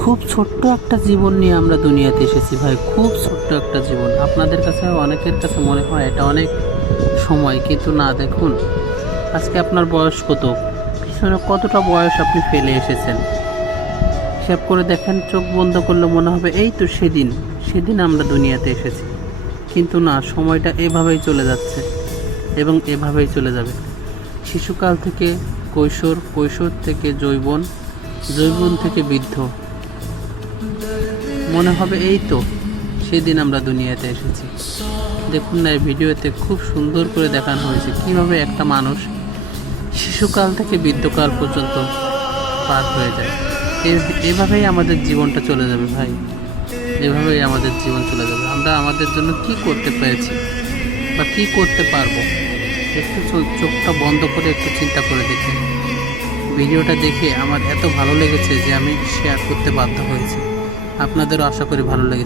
খুব ছোট্ট একটা জীবন নিয়ে আমরা দুনিয়াতে এসেছি ভাই, খুব ছোট্ট একটা জীবন। আপনাদের কাছে অনেকের কাছে মনে হয় এটা অনেক সময়, কিন্তু না, দেখুন আজকে আপনার বয়স কত, পিছনে কতটা বয়স আপনি ফেলে এসেছেন। হিসাব করে দেখেন, চোখ বন্ধ করলে মনে হবে এই তো সেদিন সেদিন আমরা দুনিয়াতে এসেছি। কিন্তু না, সময়টা এভাবেই চলে যাচ্ছে এবং এভাবেই চলে যাবে। শিশুকাল থেকে কৈশোর, কৈশোর থেকে যৌবন, যৌবন থেকে বৃদ্ধ, মনে হবে এই তো সেদিন আমরা দুনিয়াতে এসেছি। দেখুন না, এই ভিডিওতে খুব সুন্দর করে দেখানো হয়েছে কিভাবে একটা মানুষ শিশুকাল থেকে বৃদ্ধকাল পর্যন্ত পার হয়ে যায়। এভাবেই আমাদের জীবনটা চলে যাবে ভাই, এভাবেই আমাদের জীবন চলে যাবে। আমরা আমাদের জন্য কি করতে পেরেছি বা কি করতে পারবো, একটু চোখটা বন্ধ করে একটু চিন্তা করে দেখি। ভিডিওটা দেখে আমার এত ভালো লেগেছে যে আমি শেয়ার করতে বাধ্য হয়েছি। আপনাদেরও আশা করি ভালো লেগেছে।